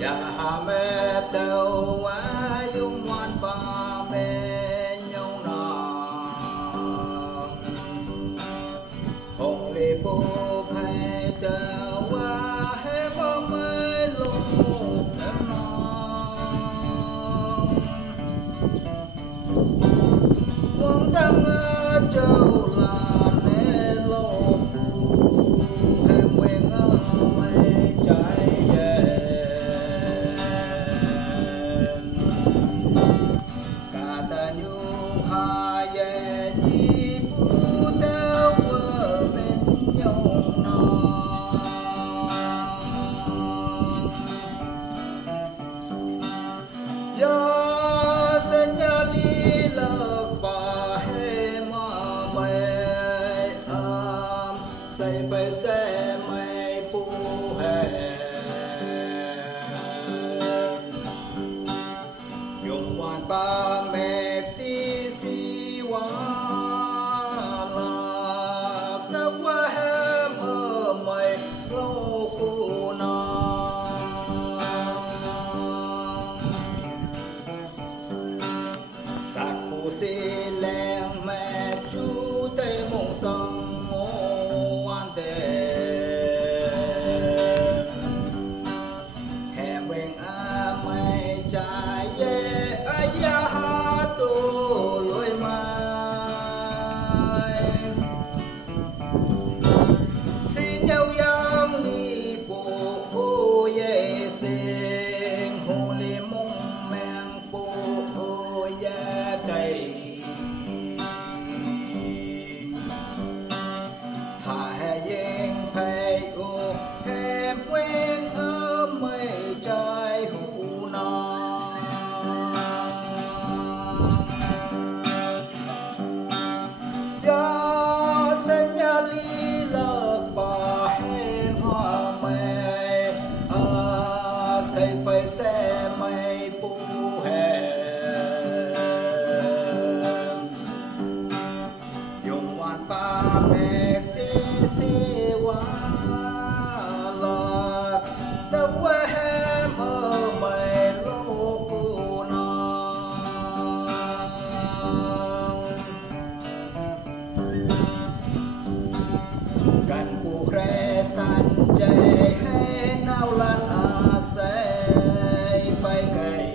ya mẹ đâu ai dung ngoan ba bên nhau nào hồng lê bố hay đâu ai hết bao mấy lúc nào muốn thăng ở châu là nê lô bù hay nguyện ở mây trái say bay xe mây pu hè dùng hoàn ba mẹ tí si hoa là ta qua hem ở mây lâu cu na ta cu si leng mẹ chú tây mông sông trái ye aya ha tu lối mai xin nhau yang mi bộ ye sinh hồ li mông mang bộ ye đầy hà yên phải u hem quen ở mây trái hu na phải xe mây pu hè dùng hoàn ba mẹ tí si hoa lọt ta qua hem ở mây lô cu nonกันผู้แคร์สันใจให้นาวลันอาเซphải cây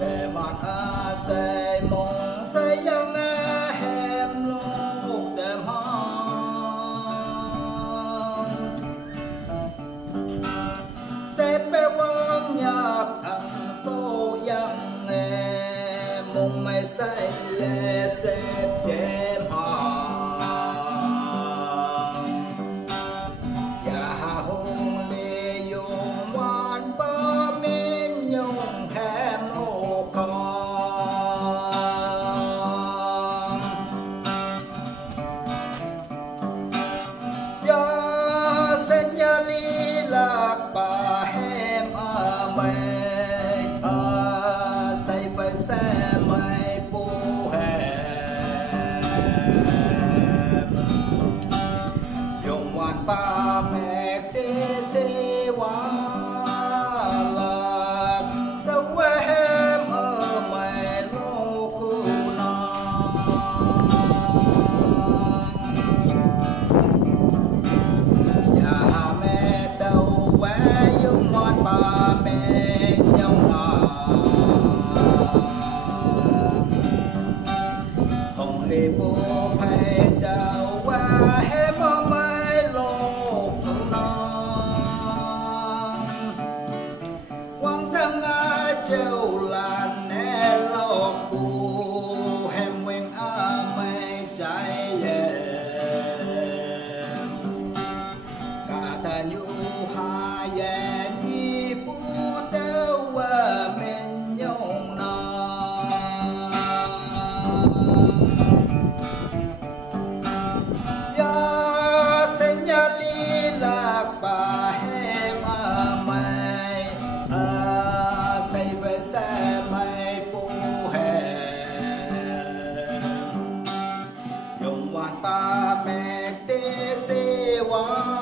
để mặt a say mong say yang hem lúc đêm hong say pe quang nhạc ăn tô yang nghe mong mày say lệ say chém hong bà hem ở mây say phải xe mây pu hè dùng hoàn ba mẹ tí si hoa là ta qua hem ở mây lô cu non nhà mẹ đâu quá dung ngoan ba mẹ nhau nọ hồng lê bố phải đâu qua hết bao mấy lô non quăng thăng ở châu là nè lô bù hem nguyên ở mây trái cả ta nhu ha ye ni pu teu wa men nhung na ya senyali lạc bà hem mai qua